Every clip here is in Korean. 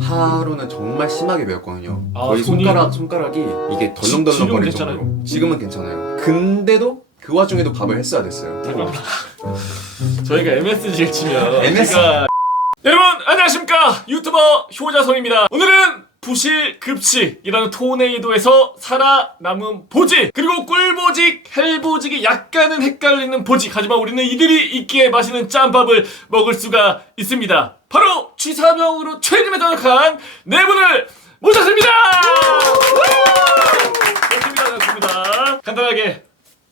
하루는 정말 심하게 매웠거든요. 아, 거의 손이? 손가락이 이게 덜렁덜렁 지금은 거릴 괜찮아요? 정도로. 지금은 괜찮아요. 근데도 그 와중에도 밥을 했어야 됐어요. 잠깐만. 저희가 MSG를 치면 MS? 제가 여러분 안녕하십니까, 유튜버 효자손입니다. 오늘은 부실급식이라는 토네이도에서 살아남은 보직, 그리고 꿀보직, 헬보직이 약간은 헷갈리는 보직, 하지만 우리는 이들이 있기에 맛있는 짬밥을 먹을 수가 있습니다. 바로 취사병으로 최근에 전역한 네 분을 모셨습니다. 반갑습니다. 간단하게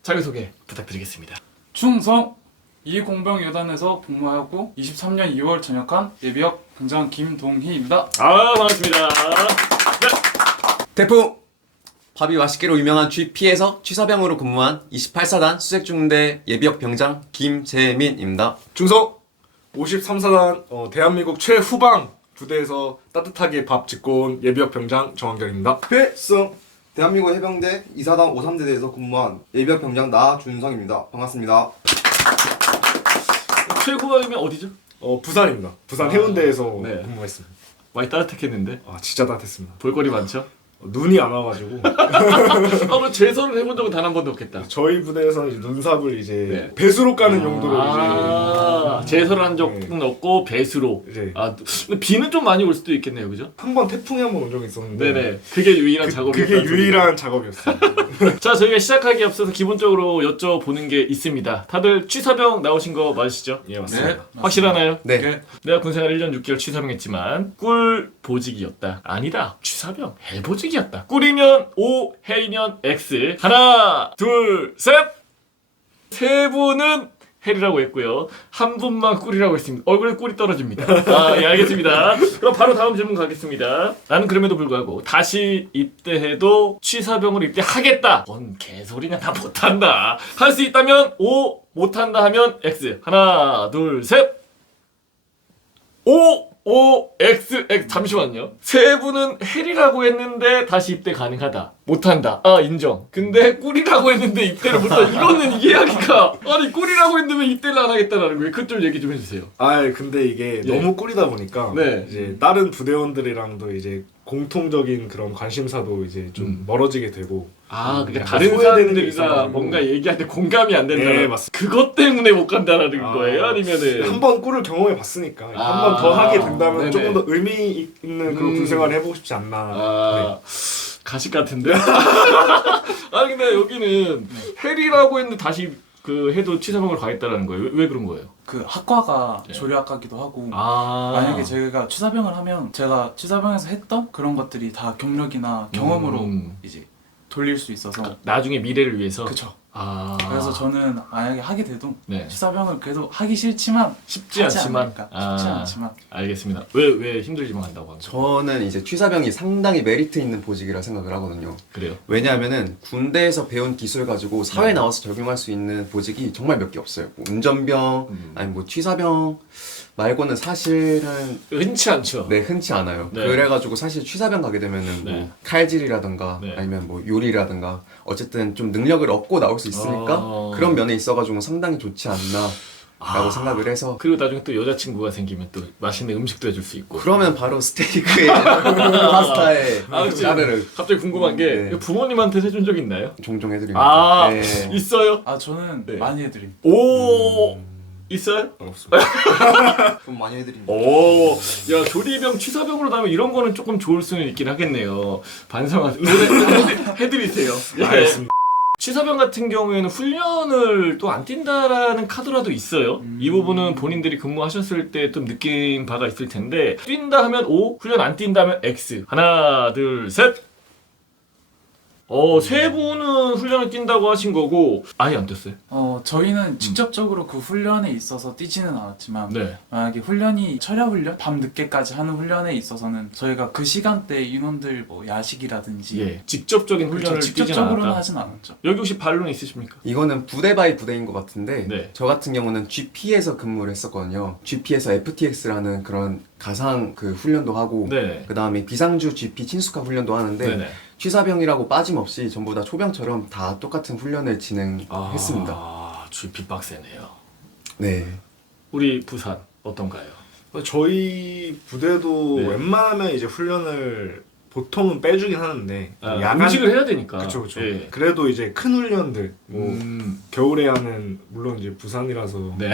자기소개 부탁드리겠습니다. 충성 2공병여단에서 복무하고 23년 2월 전역한 예비역 병장 김동희입니다. 아, 반갑습니다. 태풍! 밥이 맛있기로 유명한 GP에서 취사병으로 근무한 28사단 수색중대 예비역 병장 김재민입니다. 중성 53사단 대한민국 최후방 부대에서 따뜻하게 밥 짓고 온 예비역 병장 정한결입니다. 필승! 대한민국 해병대 2사단 53대대에서 근무한 예비역 병장 나준성입니다. 반갑습니다. 최고감이면 어디죠? 부산입니다. 부산 해운대에서 네. 근무했습니다. 많이 따뜻했겠는데? 아 진짜 따뜻했습니다. 볼거리 많죠? 눈이 안 와가지고 그럼 제설을 해본 적은 단 한 번도 없겠다. 저희 부대에서는 이제 눈삽을 이제 네. 배수로 까는 용도로 제설을 한 적은 없고 배수로. 이제 근데 비는 좀 많이 올 수도 있겠네요, 그죠? 한 번 태풍이 한 번 온 적이 있었는데 네네. 그게 유일한 작업이었다. 그게 유일한 작업이었어요. 자, 저희가 시작하기 앞서서 기본적으로 여쭤보는 게 있습니다. 다들 취사병 나오신 거 맞으시죠? 예 맞습니다. 확실하나요? 네. 내가 군생활 1년 6개월 취사병했지만 꿀 보직이었다. 아니다. 취사병 헬보직이었다. 꿀이면 O, 헬이면 X. 하나, 둘, 셋! 세 분은 헬이라고 했고요. 한 분만 꿀이라고 했습니다. 얼굴에 꿀이 떨어집니다. 아, 예, 알겠습니다. 그럼 바로 다음 질문 가겠습니다. 나는 그럼에도 불구하고 다시 입대해도 취사병으로 입대하겠다. 뭔 개소리냐, 나 못한다. 할 수 있다면 O, 못한다 하면 X. 하나, 둘, 셋! O, X. 잠시만요. 세 분은 헬이라고 했는데 다시 입대 가능하다. 못한다. 아, 인정. 근데 꿀이라고 했는데 입대를 못한다. 이거는 이해하기가. 아니, 꿀이라고 했는데 왜 입대를 안 하겠다라는 거예요? 그쪽 얘기 좀 해주세요. 아 근데 이게 예. 너무 꿀이다 보니까 네. 이제 다른 부대원들이랑도 이제 공통적인 그런 관심사도 이제 좀 멀어지게 되고 아, 그러니까 약간 다른 소외되는 게 사람들이가 있어가지고. 뭔가 얘기할 때 공감이 안 된다. 네, 맞습니다. 그것 때문에 못 간다라는 아, 거예요? 아니면은. 한 번 꿀을 경험해 봤으니까 아, 한 번 더 하게 된다면 네네. 조금 더 의미 있는 그런 군생활을 해보고 싶지 않나. 아, 가식 같은데? 아니, 근데 여기는 헬이라고 했는데 다시 그 해도 취사병을 가겠다라는 거예요. 왜 그런 거예요? 그 학과가 네. 조류학과기도 하고 아. 만약에 제가 취사병을 하면 제가 취사병에서 했던 그런 것들이 다 경력이나 경험으로 이제 돌릴 수 있어서 나중에 미래를 위해서. 그쵸. 아. 그래서 저는 만약에 하게 돼도 네. 취사병을 그래도 하기 싫지만 쉽지 하지 않지만. 않을까. 쉽지 않지만 알겠습니다. 왜 힘들지만 한다고 합니다. 저는 이제 취사병이 상당히 메리트 있는 보직이라 생각을 하거든요. 그래요. 왜냐하면은 군대에서 배운 기술 가지고 사회에 나와서 적용할 수 있는 보직이 정말 몇 개 없어요. 뭐 운전병, 아니 뭐 취사병 말고는 사실은 흔치 않죠. 네 흔치 않아요. 네. 그래가지고 사실 취사병 가게 되면은 네. 뭐 칼질이라든가 네. 아니면 뭐 요리라든가 어쨌든 좀 능력을 얻고 나올 수 있으니까 그런 면에 있어가지고 상당히 좋지 않나라고 생각을 해서 그리고 나중에 또 여자친구가 생기면 또 맛있는 음식도 해줄 수 있고. 그러면 바로 스테이크에 파스타에 그치. 짜르르 갑자기 궁금한 게 네. 부모님한테 해준 적 있나요? 종종 해드립니다. 아, 네. 있어요? 아 저는 네. 많이 해드림. 오, 있어요? 없습니다. 좀 많이 해드립니다. 오, 야, 조리병, 취사병으로 나면 이런 거는 조금 좋을 수는 있긴 하겠네요. 반성하세요. 해드리세요. 예. 알겠습니다. 취사병 같은 경우에는 훈련을 또 안 뛴다라는 카드라도 있어요. 이 부분은 본인들이 근무하셨을 때 좀 느낀 바가 있을 텐데, 뛴다 하면 O, 훈련 안 뛴다 하면 X. 하나, 둘, 셋. 세 분은 훈련을 뛴다고 하신 거고 아예 안 뛰었어요? 저희는 직접적으로 그 훈련에 있어서 뛰지는 않았지만 네. 만약에 훈련이 철야 훈련, 밤 늦게까지 하는 훈련에 있어서는 저희가 그 시간대 인원들 뭐 야식이라든지 예. 직접적인 훈련을 뛰진 직접적으로는 않았다. 하진 않았죠. 여기 혹시 반론 있으십니까? 이거는 부대 바이 부대인 것 같은데 네. 저 같은 경우는 GP에서 근무를 했었거든요. GP에서 FTX라는 그런 가상 그 훈련도 하고 네. 그 다음에 비상주 GP 친숙화 훈련도 하는데 네네. 취사병이라고 빠짐없이 전부 다 초병처럼 다 똑같은 훈련을 진행했습니다. 아, GP 빡세네요. 네. 우리 부산 어떤가요? 저희 부대도 네. 웬만하면 이제 훈련을 보통은 빼주긴 하는데 음식을 해야 되니까. 그쵸. 예. 그래도 이제 큰 훈련들 뭐 겨울에 하는 물론 이제 부산이라서 네.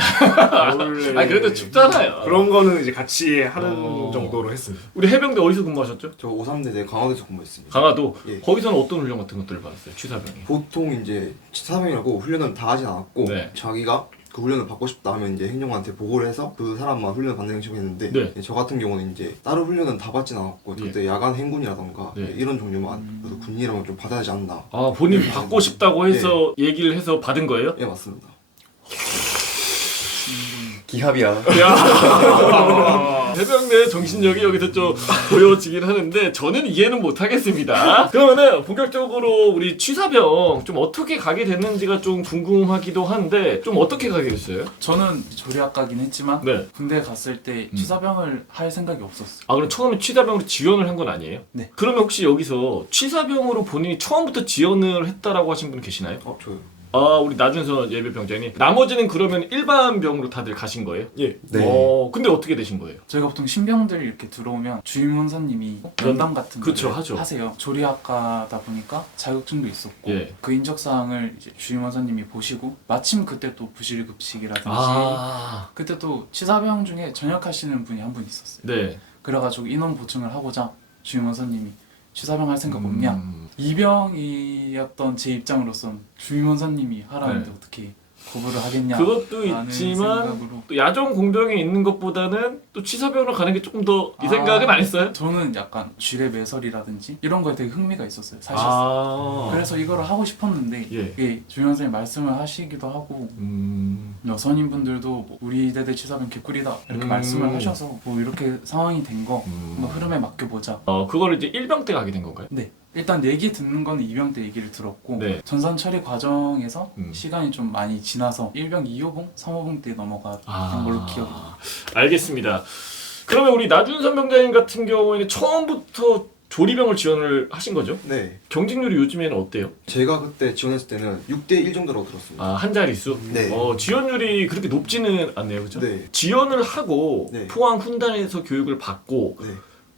겨울에 아 그래도 춥잖아요. 그런 거는 이제 같이 하는 어. 정도로 했습니다. 우리 해병대 어디서 근무하셨죠? 저 53대대 강화도에서 근무했습니다. 강화도. 예. 거기서는 어떤 훈련 같은 것들을 받았어요? 취사병이. 보통 이제 치사병이라고 훈련을 다 하진 않았고 네. 자기가 그 훈련을 받고 싶다 하면 이제 행정관한테 보고를 해서 그 사람만 훈련 받는 형식을 했는데 네. 저 같은 경우는 이제 다른 훈련은 다 받진 않았고 예. 그때 야간 행군이라던가 네. 이런 종류만 그래도 군인이라면 좀 받아야 하지 않나. 아 본인 받고 싶다고 해서 얘기를 해서 받은 거예요? 예 맞습니다. 기합이야. 야 해병대 정신력이 여기서 좀 보여지긴 하는데 저는 이해는 못하겠습니다. 그러면은 본격적으로 우리 취사병 좀 어떻게 가게 됐는지가 좀 궁금하기도 한데 좀 어떻게 가게 됐어요? 저는 조리학과긴 했지만 네. 군대 갔을 때 취사병을 할 생각이 없었어요. 아 그럼 처음에 취사병으로 지원을 한 건 아니에요? 네. 그러면 혹시 여기서 취사병으로 본인이 처음부터 지원을 했다라고 하신 분 계시나요? 저요. 아 우리 나준선 예비병장님 나머지는 그러면 일반 병으로 다들 가신 거예요? 예. 네. 근데 어떻게 되신 거예요? 저희가 보통 신병들 이렇게 들어오면 주임원사님이 면담 같은 그쵸, 거를 하죠. 하세요. 조리학과다 보니까 자격증도 있었고 예. 그 인적사항을 이제 주임원사님이 보시고 마침 그때 또 부실급식이라든지 아 그때 또 치사병 중에 전역하시는 분이 한 분 있었어요. 네. 그래가지고 인원 보충을 하고자 주임원사님이 취사병 할 생각 없냐? 이병이었던 제 입장으로선 주임원사님이 하라는데 네. 어떻게 거부를 하겠냐? 그것도 라는 있지만 생각으로. 또 야전 공병에 있는 것보다는 또 취사병으로 가는 게 조금 더 이 생각은 안 했어요? 저는 약간 쥐레 매설이라든지 이런 거에 되게 흥미가 있었어요. 사실. 아 그래서 이거를 하고 싶었는데 예. 이게 주임 선생님 말씀을 하시기도 하고 여선임분들도 뭐 우리 대대 취사병 개꿀이다 이렇게 말씀을 하셔서 뭐 이렇게 상황이 된 거 흐름에 맡겨보자. 그거를 이제 일병 때 가게 된 건가요? 네. 일단 얘기 듣는 거는 이병 때 얘기를 들었고 네. 전산 처리 과정에서 음. 시간이 좀 많이 지나서 1병 2호봉, 3호봉 때 넘어갔던 걸로 기억이 나요. 알겠습니다. 그러면 우리 나준선 병장님 같은 경우에는 처음부터 조리병을 지원을 하신 거죠? 네. 경직률이 요즘에는 어때요? 제가 그때 지원했을 때는 6대1 정도라고 들었습니다. 아, 한 자릿수? 네. 지원율이 그렇게 높지는 않네요, 그죠? 네. 지원을 하고 네. 포항 훈단에서 교육을 받고 네.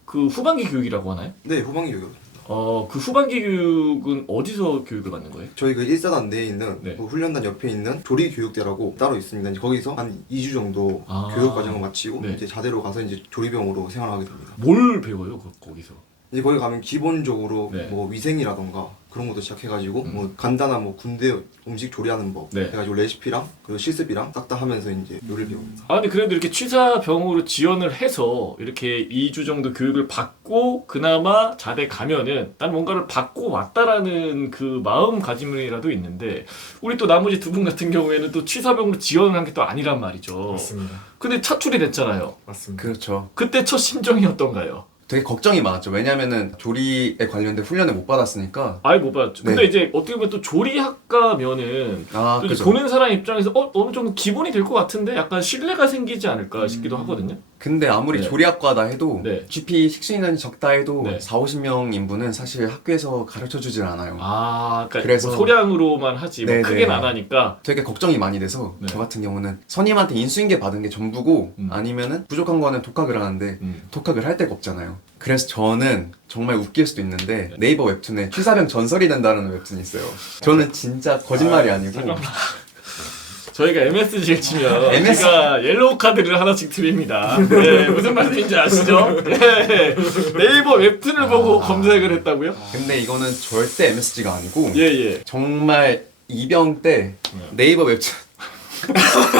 그 후반기 교육이라고 하나요? 네, 후반기 교육. 그 후반기 교육은 어디서 교육을 받는 거예요? 저희 그 1사단 내에 있는 네. 그 훈련단 옆에 있는 조리교육대라고 따로 있습니다. 이제 거기서 한 2주 정도 아. 교육 과정을 마치고 네. 이제 자대로 가서 이제 조리병으로 생활하게 됩니다. 뭘 배워요, 거기서? 이제 거기 가면 기본적으로 네. 뭐 위생이라던가 그런 것도 시작해가지고 뭐 간단한 뭐 군대 음식 조리하는 법 네. 해가지고 레시피랑 그리고 실습이랑 딱 다 하면서 이제 요리를 배웁니다. 아 근데 그래도 이렇게 취사병으로 지원을 해서 이렇게 2주 정도 교육을 받고 그나마 자대 가면은 난 뭔가를 받고 왔다라는 그 마음가짐이라도 있는데 우리 또 나머지 두 분 같은 경우에는 또 취사병으로 지원을 한 게 또 아니란 말이죠. 맞습니다. 근데 차출이 됐잖아요. 맞습니다. 그렇죠. 그때 첫 심정이 어떤가요? 되게 걱정이 많았죠. 왜냐면은 조리에 관련된 훈련을 못 받았으니까. 아예 못 받았죠. 근데 네. 이제 어떻게 보면 또 조리학과면은 아, 또 이제 그죠. 보는 사람 입장에서 어느 정도 기본이 될 것 같은데 약간 신뢰가 생기지 않을까 싶기도 하거든요. 근데 아무리 네. 조리학과다 해도 네. GP 식수 인원이 적다 해도 네. 4, 50명 인부는 사실 학교에서 가르쳐 주질 않아요. 아, 그러니까 그래서- 뭐 소량으로만 하지 뭐 네네. 크게는 안 하니까. 되게 걱정이 많이 돼서 네. 저 같은 경우는 선임한테 인수인계 받은 게 전부고 아니면은 부족한 거는 독학을 하는데 독학을 할 데가 없잖아요. 그래서 저는 정말 웃길 수도 있는데 네이버 웹툰에 취사병 전설이 된다는 웹툰이 있어요. 저는 진짜 거짓말이 아니고 잠깐만. 저희가 MSG를 치면 MS? 제가 옐로우 카드를 하나씩 드립니다. 네, 무슨 말씀인지 아시죠? 네, 네이버 웹툰을 보고 검색을 했다고요? 근데 이거는 절대 MSG가 아니고 예. 정말 이병 때 네이버 웹툰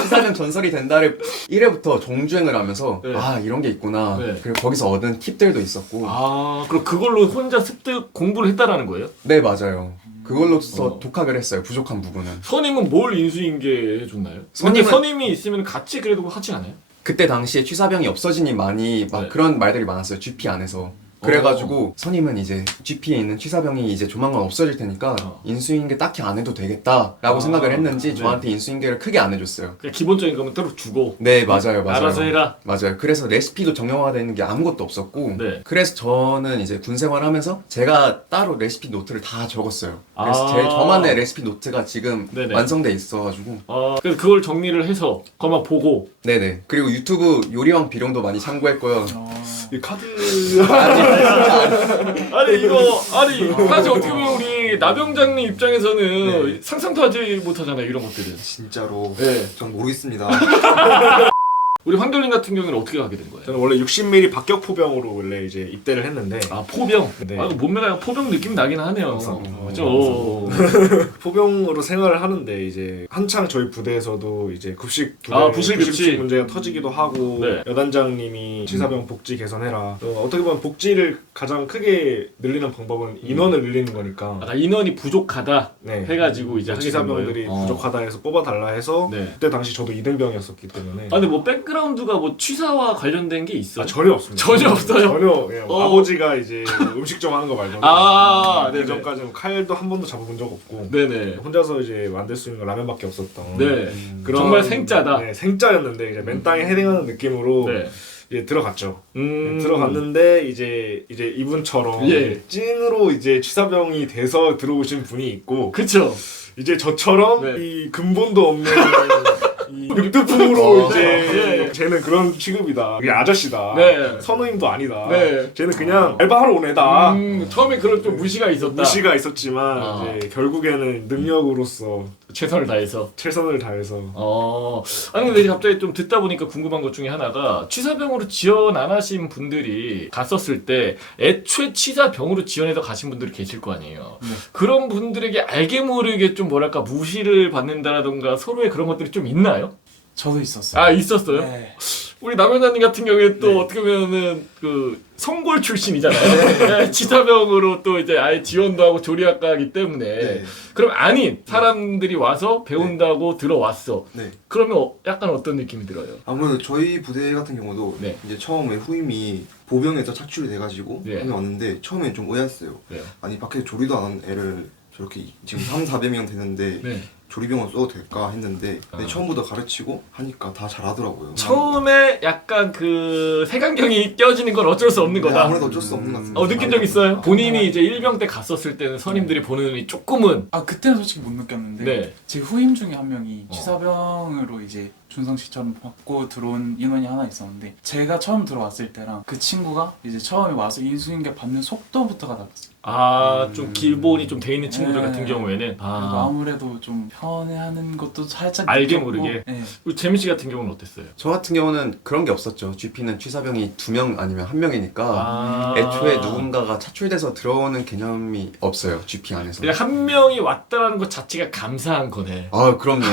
취사병 전설이 된다를 1회부터 정주행을 하면서 네. 아 이런 게 있구나. 네. 그리고 거기서 얻은 팁들도 있었고 아, 그럼 그걸로 혼자 습득 공부를 했다라는 거예요? 네 맞아요. 그걸로써 독학을 했어요. 부족한 부분은. 선임은 뭘 인수인계 해줬나요? 선임은- 근데 선임이 있으면 같이 그래도 하지 않아요? 그때 당시에 취사병이 없어지니 많이 막 네. 그런 말들이 많았어요. GP 안에서. 그래가지고 선임은 이제 GP에 있는 취사병이 이제 조만간 없어질 테니까 인수인계 딱히 안 해도 되겠다라고 생각을 했는지 네. 저한테 인수인계를 크게 안 해줬어요. 그냥 기본적인 거면 따로 주고 네, 맞아요. 알아서 해라. 맞아요. 그래서 레시피도 정형화되어 있는 게 아무것도 없었고 네. 그래서 저는 이제 군 생활하면서 제가 따로 레시피 노트를 다 적었어요. 그래서 아. 제 저만의 레시피 노트가 지금 네네. 완성돼 있어가지고 그래서 그걸 정리를 해서 그만 보고 네네. 그리고 유튜브 요리왕 비룡도 많이 참고했고요. 이 카드 아니 이거 사실 어떻게 보면 우리 나병장님 입장에서는 네. 상상도 하지 못하잖아요 이런 것들은. 진짜로 네. 전 모르겠습니다. 우리 황돌림 같은 경우는 어떻게 하게 된 거예요? 저는 원래 60mm 박격 포병으로 원래 이제 입대를 했는데 포병. 네. 몸매가 포병 느낌 나긴 하네요. 그죠? 포병으로 생활을 하는데 이제 한창 저희 부대에서도 이제 급식 부실 급식. 문제가 터지기도 하고 네. 여단장님이 취사병 복지 개선해라. 어떻게 보면 복지를 가장 크게 늘리는 방법은 인원을 늘리는 거니까. 인원이 부족하다 네. 해가지고 이제 하게 된 취사병들이 거예요? 부족하다 해서 뽑아달라 해서 네. 그때 당시 저도 2등병이었었기 때문에 근데 뭐 백그라운드가 뭐 취사와 관련된 게 있어요? 전혀 없습니다. 전혀 없어요? 전혀 그냥 아버지가 이제 음식 좀 하는 거 말고는 네네. 이전까지는 칼도 한 번도 잡아본 적 없고 네네. 혼자서 이제 만들 수 있는 건 라면밖에 없었던 네. 그런 정말 생짜다. 네, 생짜였는데 이제 맨 땅에 헤딩하는 느낌으로 네. 이제 들어갔죠. 들어갔는데 이제 이분처럼 예. 찐으로 이제 취사병이 돼서 들어오신 분이 있고 그쵸. 이제 저처럼 네. 이 근본도 없는 이 늑대풍으로 이제 네. 쟤는 그런 취급이다. 이게 아저씨다. 네. 선우임도 아니다. 네. 쟤는 그냥 알바하러 온 애다. 처음에 그런 좀 무시가 있었다. 무시가 있었지만 이제 결국에는 능력으로서 최선을 다해서. 최선을 다해서 아니 근데 갑자기 좀 듣다 보니까 궁금한 것 중에 하나가 취사병으로 지원 안 하신 분들이 갔었을 때 애초에 취사병으로 지원해서 가신 분들이 계실 거 아니에요. 그런 분들에게 알게 모르게 좀 뭐랄까 무시를 받는다라던가 서로의 그런 것들이 좀 있나요? 저도 있었어요. 있었어요? 네. 우리 남현아님 같은 경우에 또 어떻게 보면은 그 성골 출신이잖아요. 네, 취사병으로 또 이제 아예 지원도 하고 조리학과이기 때문에 네. 그럼 아닌 사람들이 와서 배운다고 들어왔어. 네. 그러면 약간 어떤 느낌이 들어요? 아무래도 저희 부대 같은 경우도 네. 이제 처음에 후임이 보병에서 착출이 돼가지고 네. 후임이 왔는데 처음엔 좀 오해했어요. 네. 아니 밖에 조리도 안 한 애를 저렇게 지금 300~400명 되는데 네. 조리병원 써도 될까 했는데 근데 처음부터 가르치고 하니까 다 잘하더라고요. 처음에 약간 그 색안경이 껴지는 건 어쩔 수 없는 네, 거다. 아무래도 어쩔 수 없는 것 같습니다. 느낀 적 있어요? 본인이 이제 일병 때 갔었을 때는 선임들이 보는 눈이 조금은 그때는 솔직히 못 느꼈는데 네. 제 후임 중에 한 명이 취사병으로 이제 준성씨처럼 받고 들어온 인원이 하나 있었는데 제가 처음 들어왔을 때랑 그 친구가 이제 처음에 와서 인수인계 받는 속도부터가 달랐어요. 좀 기본이 좀 돼 있는 친구들 네. 같은 경우에는 그리고 아무래도 좀 편애하는 것도 살짝 알게 느꼈고, 모르게. 네. 우리 재민 씨 같은 경우는 어땠어요? 저 같은 경우는 그런 게 없었죠. GP는 취사병이 2명 아니면 1명이니까 애초에 누군가가 차출돼서 들어오는 개념이 없어요. GP 안에서. 그냥 한 명이 왔다라는 것 자체가 감사한 거네. 그럼요.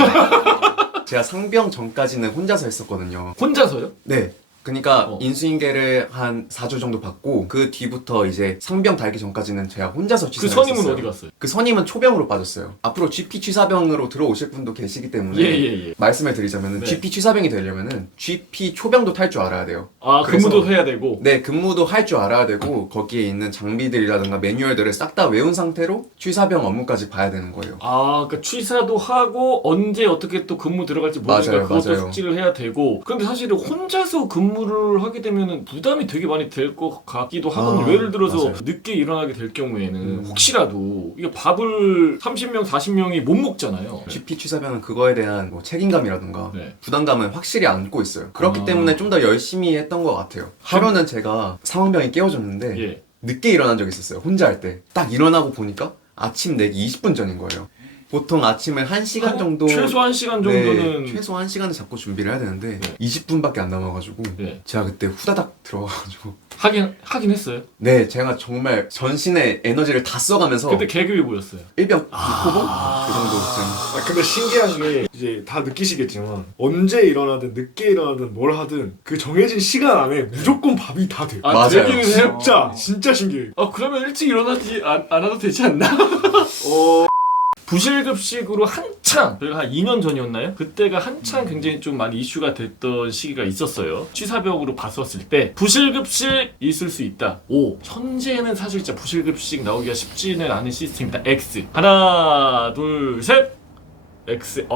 제가 상병 전까지는 혼자서 했었거든요. 혼자서요? 네. 그러니까 인수인계를 한 4주 정도 받고 그 뒤부터 이제 상병 달기 전까지는 제가 혼자서 그 취사를 선임은 했었어요. 어디 갔어요? 그 선임은 초병으로 빠졌어요. 앞으로 GP 취사병으로 들어오실 분도 계시기 때문에 예. 말씀을 드리자면 네. GP 취사병이 되려면은 GP 초병도 탈 줄 알아야 돼요. 그래서- 근무도 해야 되고. 네, 근무도 할 줄 알아야 되고 거기에 있는 장비들이라든가 매뉴얼들을 싹 다 외운 상태로 취사병 업무까지 봐야 되는 거예요. 그러니까 취사도 하고 언제 어떻게 또 근무 들어갈지 모르니까 맞아요, 그것도 맞아요. 숙지를 해야 되고. 그런데 사실은 혼자서 근무를 하게 되면은 부담이 되게 많이 될 것 같기도 하거든요. 예를 들어서 맞아요. 늦게 일어나게 될 경우에는 혹시라도 이게 밥을 30명, 40명이 못 먹잖아요. GP 취사병은 그거에 대한 뭐 책임감이라든가 네. 부담감은 확실히 안고 있어요. 그렇기 때문에 좀 더 열심히 했던 것 같아요. 하루는 제가 상황병이 깨워줬는데 예. 늦게 일어난 적이 있었어요. 혼자 할 때. 딱 일어나고 보니까 아침 내기 20분 전인 거예요. 보통 아침을 1시간 정도 최소 1시간 정도는 네, 최소 1시간을 잡고 준비를 해야 되는데 네. 20분밖에 안 남아가지고 네. 제가 그때 후다닥 들어가가지고 하긴 했어요. 네, 제가 정말 전신의 에너지를 다 써가면서 그때 계급이 뭐였어요? 일병 6호봉? 그 정도쯤. 근데 신기한 게 이제 다 느끼시겠지만 언제 일어나든 늦게 일어나든 뭘 하든 그 정해진 시간 안에 무조건 밥이 다 돼요. 맞아요. 되기는 해요? 진짜 신기해요. 그러면 일찍 일어나지 않아도 되지 않나? 부실급식으로 한창 저희가 한 2년 전이었나요? 그때가 한창 굉장히 좀 많이 이슈가 됐던 시기가 있었어요. 취사병으로 봤었을 때 부실급식 있을 수 있다. O. 현재는 사실 진짜 부실급식 나오기가 쉽지는 않은 시스템이다. X. 하나 둘 셋. X.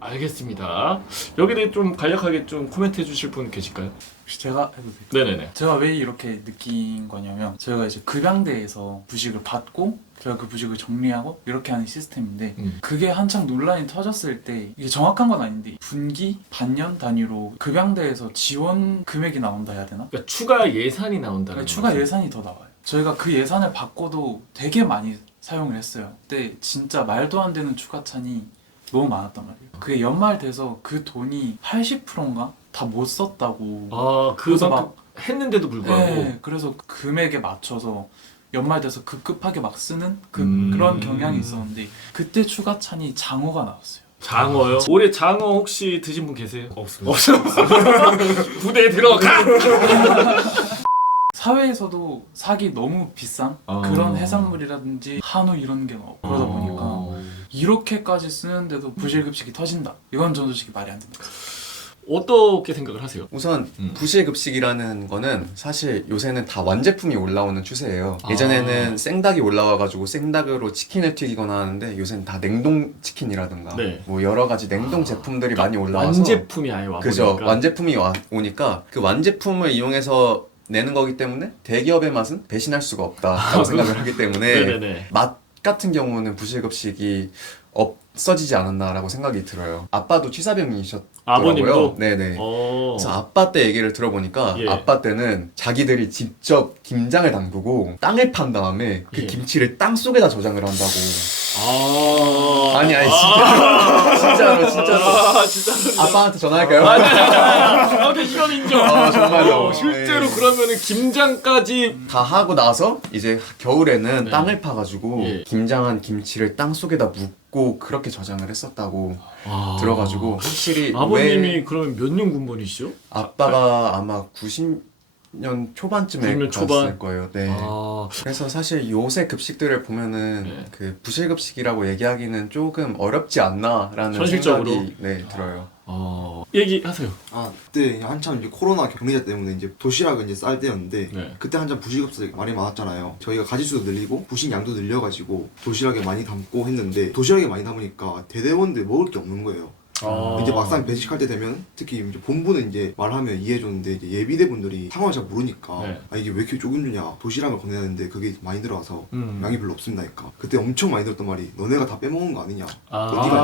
알겠습니다. 여기에 대해 좀 간략하게 좀 코멘트 해주실 분 계실까요? 혹시 제가 해도 될까요? 네네네. 제가 왜 이렇게 느낀 거냐면 저희가 이제 급양대에서 부식을 받고 저희가 그 부식을 정리하고 이렇게 하는 시스템인데 그게 한창 논란이 터졌을 때 이게 정확한 건 아닌데 분기, 반년 단위로 급양대에서 지원 금액이 나온다 해야 되나? 그러니까 추가 예산이 나온다는 그러니까 추가 거죠. 예산이 더 나와요. 저희가 그 예산을 받고도 되게 많이 사용을 했어요. 근데 진짜 말도 안 되는 추가찬이 너무 많았단 말이에요. 그게 연말 돼서 그 돈이 80%인가? 다 못 썼다고. 그래서 그래서 막 했는데도 불구하고. 네, 그래서 금액에 맞춰서 연말 돼서 급급하게 막 쓰는 그런 경향이 있었는데 그때 추가찬이 장어가 나왔어요. 장어요? 올해 장어 혹시 드신 분 계세요? 없습니다. 없어요. 부대에 들어가! 사회에서도 사기 너무 비싼 그런 해산물이라든지 한우 이런 게 나오고 그러다 보니까 이렇게까지 쓰는데도 부실급식이 터진다. 이건 저는 솔직히 말이 안 됩니다. 어떻게 생각을 하세요? 우선 부실급식이라는 거는 사실 요새는 다 완제품이 올라오는 추세예요. 예전에는 생닭이 올라와가지고 생닭으로 치킨을 튀기거나 하는데 요새는 다 냉동 치킨이라든가 네. 뭐 여러 가지 냉동 제품들이 많이 올라와서 완제품이 아예 와보니까. 그죠. 완제품이 오니까 그 완제품을 이용해서 내는 거기 때문에 대기업의 맛은 배신할 수가 없다라고 생각을 하기 때문에 네네네. 맛 같은 경우는 부실급식이 없어지지 않았나라고 생각이 들어요. 아빠도 취사병이셨더라고요. 아버님도? 네네. 어. 그래서 아빠 때 얘기를 들어보니까 예. 아빠 때는 자기들이 직접 김장을 담그고 땅을 판 다음에 그 예. 김치를 땅 속에다 저장을 한다고. 아니 진짜로 진짜로 진짜. 아빠한테 전화할까요? 오케이 이건 인정. 정말로. 실제로 네. 그러면은 김장까지 다 하고 나서 이제 겨울에는 네. 땅을 파가지고 예. 김장한 김치를 땅 속에다 묻고 그렇게 저장을 했었다고 들어가지고 확실히 아버님이 왜 그러면 몇 년 군번이시죠? 아빠가 아마 90년 초반쯤에 90년 초반? 갔을 거예요. 네. 아. 그래서 사실 요새 급식들을 보면은 네. 그 부실급식이라고 얘기하기는 조금 어렵지 않나라는 현실적으로? 생각이 들어요. 얘기하세요. 그때 한참 이제 코로나 격리자 때문에 이제 도시락을 이제 쌀 때였는데 네. 그때 한참 부실급식 말이 많았잖아요. 저희가 가짓수도 늘리고 부식 양도 늘려가지고 도시락에 많이 담고 했는데 도시락에 많이 담으니까 대대원들 먹을 게 없는 거예요. 이제 막상 배식할 때 되면 특히 이제 본부는 이제 말하면 이해해줬는데 이제 예비대분들이 상황을 잘 모르니까 네. 이게 왜 이렇게 조금 주냐 도시락을 건네는데 그게 많이 들어와서 음. 양이 별로 없습니다니까 그때 엄청 많이 들었던 말이 너네가 다 빼먹은 거 아니냐 아. 어디가 있냐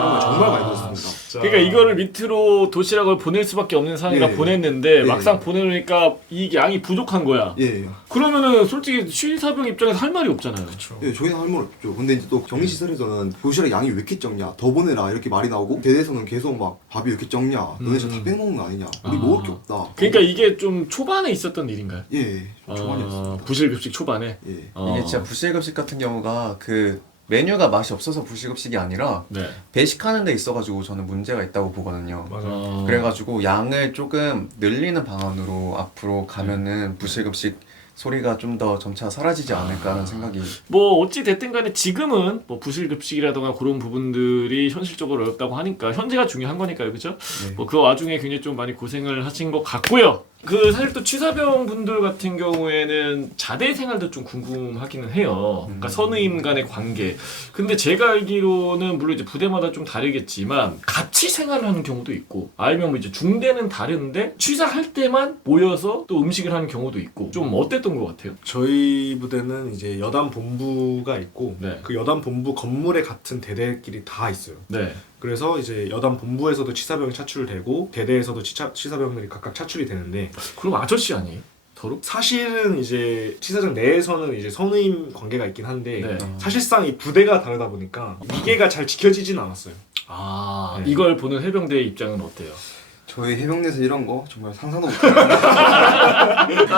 이런 걸 정말 많이 들었습니다. 그러니까 이거를 밑으로 도시락을 보낼 수밖에 없는 상황이라 예. 보냈는데 예. 막상 보내놓으니까 이 양이 부족한 거야. 예. 그러면은 솔직히 취사병 입장에서 할 말이 없잖아요. 예, 저희는 할 말 없죠. 근데 이제 또 격리시설에서는 도시락 양이 왜 이렇게 적냐 더 보내라 이렇게 말이 나오고 대대에서는 계속 막 밥이 왜 이렇게 적냐 너네 진짜 다 빼먹은 거 아니냐 우리 먹을 게 없다. 그러니까 이게 좀 초반에 있었던 일인가요? 예, 초반이었습니다. 부실급식 초반에. 예. 이게 진짜 부실급식 같은 경우가 그 메뉴가 맛이 없어서 부실급식이 아니라 네. 배식하는 데 있어가지고 저는 문제가 있다고 보거든요. 맞아. 그래가지고 양을 조금 늘리는 방안으로 앞으로 가면은 부실급식 소리가 좀 더 점차 사라지지 않을까 하는 생각이. 뭐 어찌 됐든 간에 지금은 뭐 부실급식이라던가 그런 부분들이 현실적으로 어렵다고 하니까 현재가 중요한 거니까요, 그죠? 네. 뭐 그 와중에 굉장히 좀 많이 고생을 하신 것 같고요. 그 사실 또 취사병 분들 같은 경우에는 자대 생활도 좀 궁금하기는 해요. 그러니까 선의임 간의 관계. 근데 제가 알기로는 물론 이제 부대마다 좀 다르겠지만 같이 생활을 하는 경우도 있고 아니면 뭐 이제 중대는 다른데 취사할 때만 모여서 또 음식을 하는 경우도 있고 좀 어땠던 것 같아요? 저희 부대는 이제 여단 본부가 있고 네. 그 여단 본부 건물에 같은 대대끼리 다 있어요. 네. 그래서 이제 여단 본부에서도 치사병이 차출되고 대대에서도 치사병들이 각각 차출이 되는데 그럼 아저씨 아니에요? 서로? 사실은 이제 치사장 내에서는 이제 선의임 관계가 있긴 한데 네. 사실상 이 부대가 다르다 보니까 이게가 잘 지켜지진 않았어요. 네. 이걸 보는 해병대의 입장은 어때요? 저희 해병대에서 이런 거 정말 상상도 못해요.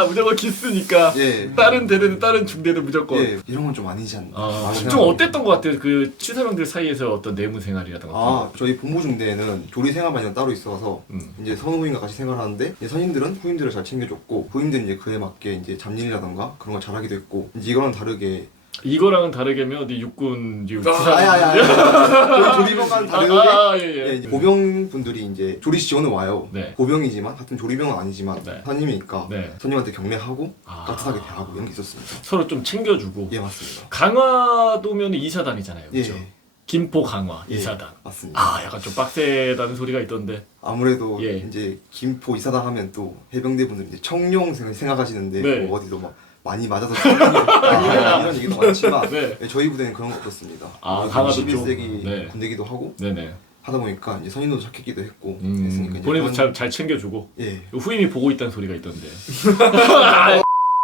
무조건 기스니까 예. 다른 대대는 다른 중대는 무조건 예, 이런 건 좀 아니지 않나. 라고 좀 생각합니다. 어땠던 것 같아요? 그 취사병들 사이에서 어떤 내무 생활이라던가 저희 본부 중대에는 조리 생활반이 따로 있어서 이제 선후임과 같이 생활하는데 이제 선임들은 후임들을 잘 챙겨줬고 후임들은 이제 그에 맞게 이제 잡일이라던가 그런 걸 잘하기도 했고 이제 이거랑 다르게 이거랑은 다르게면 어디 육군 아야야야. 조리병과는 다르게 예. 예, 이제 보병분들이 이제 조리 지원을 와요. 네. 보병이지만 같은 조리병은 아니지만 네. 선임이니까 네. 선임한테 경례하고 아. 따뜻하게 대하고 이런 게 있었습니다. 서로 좀 챙겨주고. 예 맞습니다. 강화도면 이사단이잖아요, 예, 그렇죠? 김포 강화 예, 이사단. 맞습니다. 아, 약간 좀 빡세다는 소리가 있던데. 아무래도 예. 이제 김포 이사단 하면 또 해병대분들 이제 청룡 생각하시는데 네. 뭐 어디도 막 많이 맞아서 이런 얘기도 많지만 네. 예, 저희 부대는 그런 거 없었습니다. 아, 강화도 쪽. 11세기 네. 군대기도 하고 네네. 하다 보니까 이제 선임도 착했기도 했고 했으니까 이제 본인도 그런- 잘 챙겨주고. 예 후임이 보고 있다는 소리가 있던데.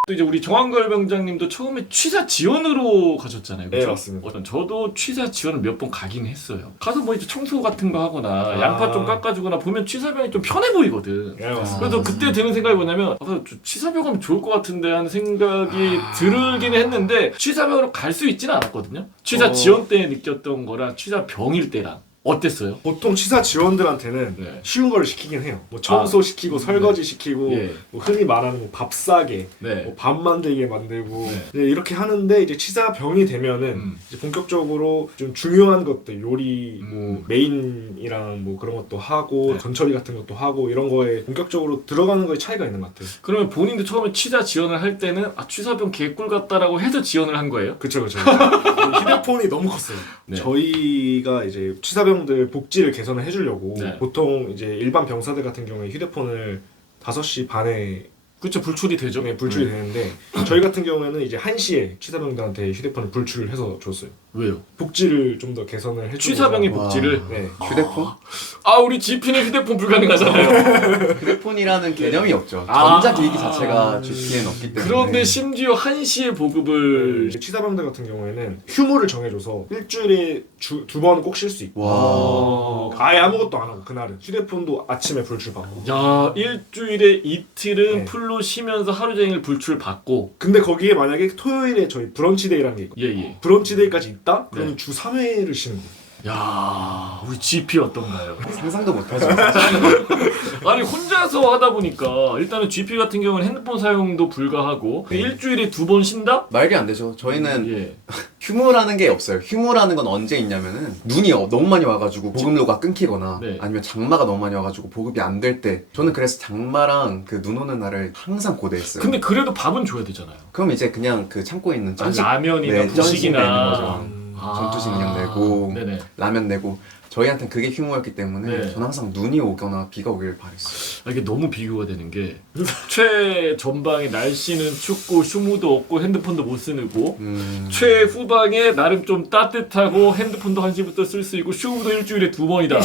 또 이제 우리 정한걸 병장님도 처음에 취사 지원으로 가셨잖아요. 그렇죠? 네, 맞습니다. 저도 취사 지원을 몇 번 가긴 했어요. 가서 뭐 이제 청소 같은 거 하거나 아. 양파 좀 깎아주거나 보면 취사병이 좀 편해 보이거든. 예, 맞습니다. 그래서 그때 드는 생각이 뭐냐면 취사병 하면 좋을 것 같은데 하는 생각이 들긴 했는데 취사병으로 갈 수 있지는 않았거든요. 취사 지원 때 느꼈던 거랑 취사병일 때랑 어땠어요? 보통 취사 지원들한테는 네. 쉬운 걸 시키긴 해요. 뭐 청소 시키고 설거지 시키고 예. 뭐 흔히 말하는 뭐 밥 싸게, 네. 뭐 밥 만들게 만들고 네. 이제 이렇게 하는데 이제 취사병이 되면은 이제 본격적으로 좀 중요한 것들 요리 뭐 메인이랑 뭐 그런 것도 하고 네. 전처리 같은 것도 하고 이런 거에 본격적으로 들어가는 거에 차이가 있는 것 같아요. 그러면 본인도 처음에 취사 지원을 할 때는 취사병 개꿀 같다라고 해서 지원을 한 거예요? 그쵸. 휴대폰이 너무 컸어요. 네. 저희가 이제 취사병들 복지를 개선을 해주려고 네. 보통 이제 일반 병사들 같은 경우에 휴대폰을 5시 반에 그렇죠, 불출이 되죠. 불출이 되는데 저희 같은 경우에는 이제 1시에 취사병들한테 휴대폰을 불출을 해서 줬어요. 왜요? 복지를 좀 더 개선을 해주고 취사병의 와. 복지를. 네. 휴대폰? 우리 GP는 휴대폰 불가능하잖아요. 휴대폰이라는 개념이 없죠. 아. 전자기기 자체가 GP에는 없기 때문에. 그런데 심지어 1시에 보급을 이제 취사병들 같은 경우에는 휴무를 정해줘서 일주일에 2번 꼭 쉴 수 있고 와. 아예 아무것도 안 하고 그날은 휴대폰도 아침에 불출받고 야, 일주일에 이틀은 네. 풀로 쉬면서 하루 종일 불출 받고. 근데 거기에 만약에 토요일에 저희 브런치 데이라는 게 있거든요. 예. 브런치 데이까지 있다? 그러면 네. 주 3회를 쉬는 거예요. 야, 우리 GP 어떤가요? 상상도 못하죠. 아니 혼자서 하다 보니까 일단은 GP 같은 경우는 핸드폰 사용도 불가하고 일주일에 2번 쉰다? 말이 안 되죠. 저희는 예. 휴무라는 게 없어요. 휴무라는 건 언제 있냐면은 눈이 너무 많이 와가지고 보급로가 끊기거나 네. 아니면 장마가 너무 많이 와가지고 보급이 안 될 때 저는 그래서 장마랑 그 눈 오는 날을 항상 고대했어요. 근데 그래도 밥은 줘야 되잖아요. 그럼 이제 그냥 그 창고에 있는 쩐식 라면이나 네, 쩐식 내는 부식이나 거죠. 전투식 그냥 내고 네네. 라면 내고 저희한테는 그게 휴무였기 때문에 네. 저는 항상 눈이 오거나 비가 오길 바랬어요. 이게 너무 비교가 되는 게 최전방에 날씨는 춥고 휴무도 없고 핸드폰도 못 쓰고 최후방에 나름 좀 따뜻하고 핸드폰도 1시부터 쓸 수 있고 휴무도 일주일에 2번이다.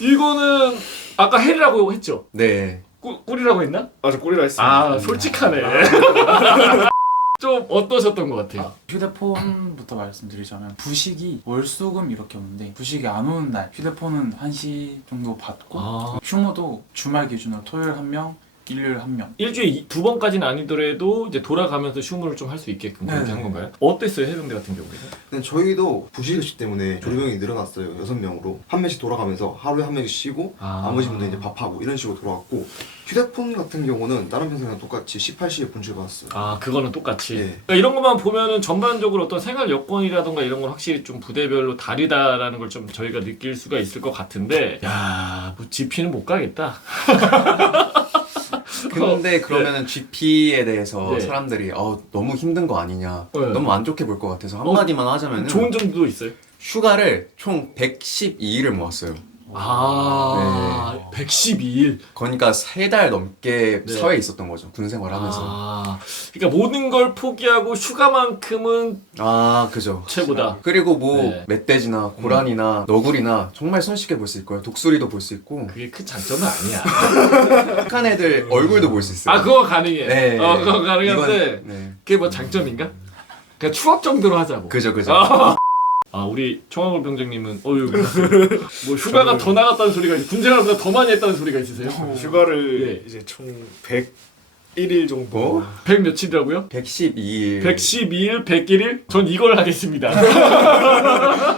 이거는 아까 헬이라고 했죠? 네. 꿀이라고 했나? 아, 저 꿀이라 했습니다. 솔직하네. 좀 어떠셨던 것 같아요? 휴대폰부터 말씀드리자면 부식이 월수금 이렇게 오는데 부식이 안 오는 날 휴대폰은 1시 정도 받고 휴무도 주말 기준으로 토요일 1명, 일요일 1명. 일주일에 2번까지는 아니더라도 이제 돌아가면서 휴무를 좀 할 수 있게끔 그렇게 네. 한 건가요? 어땠어요, 해병대 같은 경우에는? 근데 저희도 부식의식 때문에 조리병이 늘어났어요. 6명으로 한 명씩 돌아가면서 하루에 한 명씩 쉬고 나머지 분들 이제 밥하고 이런 식으로 돌아왔고 휴대폰 같은 경우는 다른 병사랑 똑같이 18시에 분출 받았어요. 그거는 똑같이. 예. 그러니까 이런 것만 보면은 전반적으로 어떤 생활 여건이라던가 이런 건 확실히 좀 부대별로 다르다라는 걸 좀 저희가 느낄 수가 있을 것 같은데, 야, 뭐 GP는 못 가겠다. 근데 그러면은 GP에 대해서 네. 사람들이 너무 힘든 거 아니냐, 네. 너무 안 좋게 볼 것 같아서 한마디만 하자면은 좋은 점도 있어요. 휴가를 총 112일을 모았어요. 112일. 그러니까 3달 넘게 네. 사회에 있었던 거죠. 군 생활하면서. 그러니까 모든 걸 포기하고 휴가만큼은 그죠. 최고다. 그리고 뭐 네. 멧돼지나 고라니나 너구리나 정말 손쉽게 볼 수 있고요. 독수리도 볼 수 있고 그게 큰 장점은 아니야. 착한 애들 얼굴도 볼 수 있어요. 그거 가능해. 네. 그거 가능한데 이건, 네. 그게 뭐 장점인가? 그냥 추억 정도로 하자고. 그죠. 우리 청학월 병장님은 뭐 휴가가 더 나갔다는 소리가 군생활보다 더 많이 했다는 소리가 있으세요? 휴가를 이제 총 101일 정도. 100 며칠이라고요? 112일. 112일, 101일? 전 이걸 하겠습니다.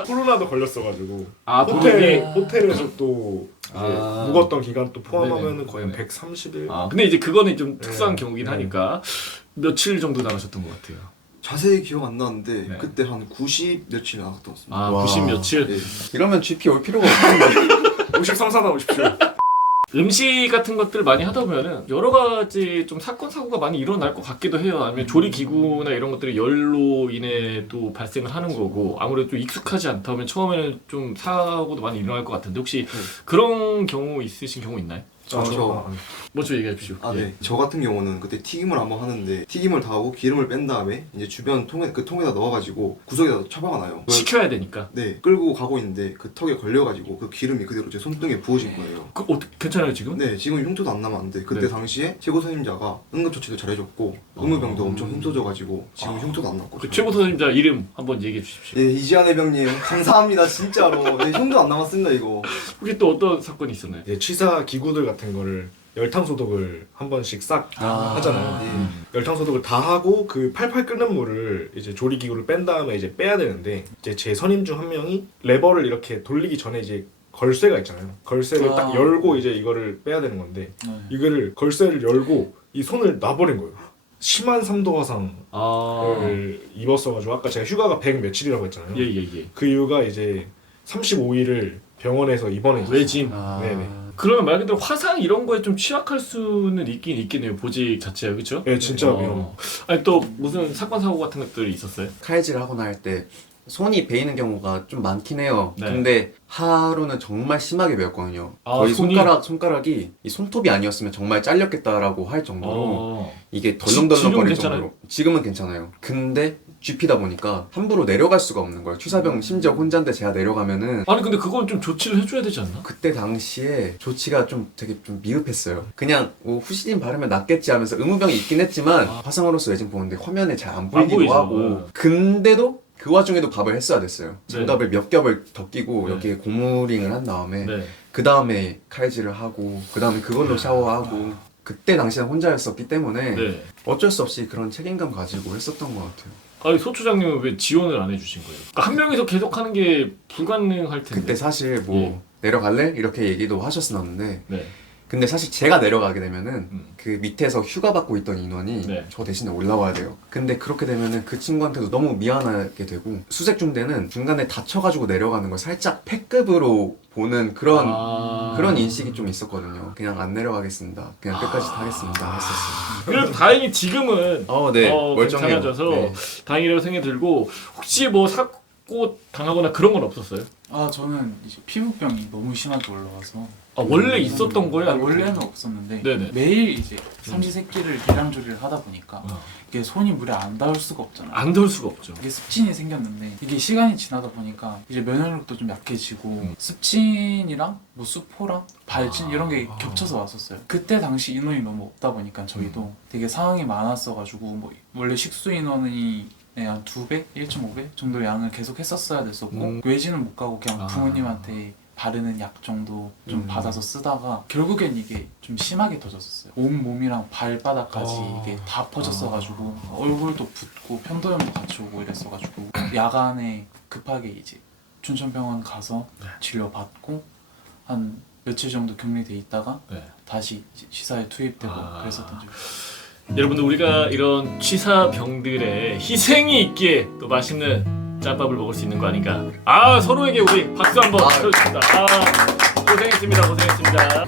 코로나도 걸렸어가지고 독일이? 호텔에서 또 이제 묵었던 기간 또 포함하면 거의 네네. 130일. 근데 이제 그거는 좀 특수한 네. 경우긴 하니까 며칠 정도 나가셨던 것 같아요. 자세히 기억 안 나는데 네. 그때 한 90 며칠 나갔던 것 같습니다. 아 와. 90 며칠. 예. 이러면 GP 올 필요가 없는데. 53사단 오십시오. 음식 같은 것들 많이 하다 보면은 여러 가지 좀 사건 사고가 많이 일어날 것 같기도 해요. 아니면 조리 기구나 이런 것들이 열로 인해 또 발생을 하는 거고 아무래도 좀 익숙하지 않다 보면 처음에는 좀 사고도 많이 일어날 것 같은데 혹시 그런 경우 있으신 경우 있나요? 먼저 얘기해 주십시오. 아, 예. 네. 저 같은 경우는 그때 튀김을 한번 하는데 튀김을 다 하고 기름을 뺀 다음에 이제 주변 통에다 넣어가지고 구석에다 처박아 놔요. 식혀야 되니까. 네, 끌고 가고 있는데 그 턱에 걸려가지고 그 기름이 그대로 제 손등에 부어진 거예요. 그 괜찮아요 지금? 네, 지금 흉터도 안 남았는데 그때 네. 당시에 최고 선임자가 응급처치도 잘해줬고 의무병도 엄청 힘써줘가지고 지금 흉터도 안 났고. 그 최고 선임자 이름 한번 얘기해 주십시오. 예, 이지한 해병님 감사합니다 진짜로. 네, 흉도 안 남았습니다 이거. 혹시 또 어떤 사건이 있었나요? 이제 취사 기구들 같은 거를 열탕 소독을 한 번씩 싹 하잖아요. 열탕 소독을 다 하고 그 팔팔 끓는 물을 이제 조리 기구를 뺀 다음에 이제 빼야 되는데 이제 제 선임 중 한 명이 레버를 이렇게 돌리기 전에 이제 걸쇠가 있잖아요. 걸쇠를 딱 열고 이제 이거를 빼야 되는 건데 이거를 걸쇠를 열고 이 손을 놔버린 거예요. 심한 3도 화상을 입었어가지고 아까 제가 휴가가 100 며칠이라고 했잖아요. 예예예. 그 이유가 이제 35일을 병원에서 입원했어요. 외진. 네네. 그러면 말 그대로 화상 이런 거에 좀 취약할 수는 있긴 있겠네요. 보직 자체가 그렇죠? 네, 진짜 위험. 아니 또 무슨 사건 사고 같은 것들이 있었어요? 칼질 하거나 할 때 손이 베이는 경우가 좀 많긴 해요. 네. 근데 하루는 정말 심하게 베었거든요. 아, 거의 손이? 손가락이 이 손톱이 아니었으면 정말 잘렸겠다라고 할 정도로 이게 지금은 덜렁덜렁거릴 괜찮아요? 정도로. 지금은 괜찮아요. 근데 GP다 보니까 함부로 내려갈 수가 없는 거예요. 취사병 심지어 혼자인데 제가 내려가면은 아니 근데 그건 좀 조치를 해줘야 되지 않나? 그때 당시에 조치가 좀 되게 좀 미흡했어요. 그냥 뭐 후시딘 바르면 낫겠지 하면서 의무병이 있긴 했지만 화상으로서 외진 보는데 화면에 잘 안 보이기도 보이죠. 하고 네. 근데도 그 와중에도 밥을 했어야 됐어요. 네. 장갑을 몇 겹을 더 끼고 네. 여기에 고무링을 한 다음에 네. 그 다음에 칼질을 하고 그 다음에 그걸로 샤워하고 그때 당시엔 혼자였었기 때문에 네. 어쩔 수 없이 그런 책임감 가지고 했었던 것 같아요. 아니 소초장님은 왜 지원을 안 해주신 거예요? 그러니까 한 명이서 계속 하는 게 불가능할 텐데. 그때 사실 뭐 예. 내려갈래? 이렇게 얘기도 하셨었는데 네. 근데 사실 제가 내려가게 되면은 그 밑에서 휴가 받고 있던 인원이 네. 저 대신에 올라와야 돼요. 근데 그렇게 되면은 그 친구한테도 너무 미안하게 되고 수색 중대는 중간에 다쳐가지고 내려가는 걸 살짝 패급으로 보는 그런 인식이 좀 있었거든요. 그냥 안 내려가겠습니다. 그냥 끝까지 타겠습니다. 했었어요. 그래도 다행히 지금은 네. 멀쩡해요. 괜찮아져서 네. 다행이라고 생각이 들고 혹시 뭐 사고 당하거나 그런 건 없었어요? 아 저는 이제 피부병이 너무 심하게 올라와서 원래 있었던 거예요? 아니면 원래는 없었는데 네네. 매일 이제 삼시세끼를 계량조리를 하다 보니까 이게 손이 물에 안 닿을 수가 없잖아요. 안 닿을 수가 없죠. 이게 습진이 생겼는데 이게 시간이 지나다 보니까 이제 면역력도 좀 약해지고 습진이랑 뭐 수포랑 발진 이런 게 겹쳐서 왔었어요. 그때 당시 인원이 너무 없다 보니까 저희도 되게 상황이 많았어가지고 뭐 원래 식수 인원이 한 2배, 1.5배 정도 양을 계속 했었어야 됐었고 외지는 못 가고 그냥 부모님한테 바르는 약 정도 좀 받아서 쓰다가 결국엔 이게 좀 심하게 터졌었어요. 온 몸이랑 발바닥까지 이게 다 퍼졌어가지고 얼굴도 붓고 편도염도 같이 오고 이랬어가지고 야간에 급하게 이제 춘천병원 가서 진료받고 한 며칠 정도 격리돼 있다가 네. 다시 이제 취사에 투입되고 그랬었던 적이 있어요. 여러분들 우리가 이런 취사병들의 희생이 있기에 또 맛있는 짬밥을 먹을 수 있는 거 아닌가. 서로에게 우리 박수 한번 쳐주십니다. 고생했습니다.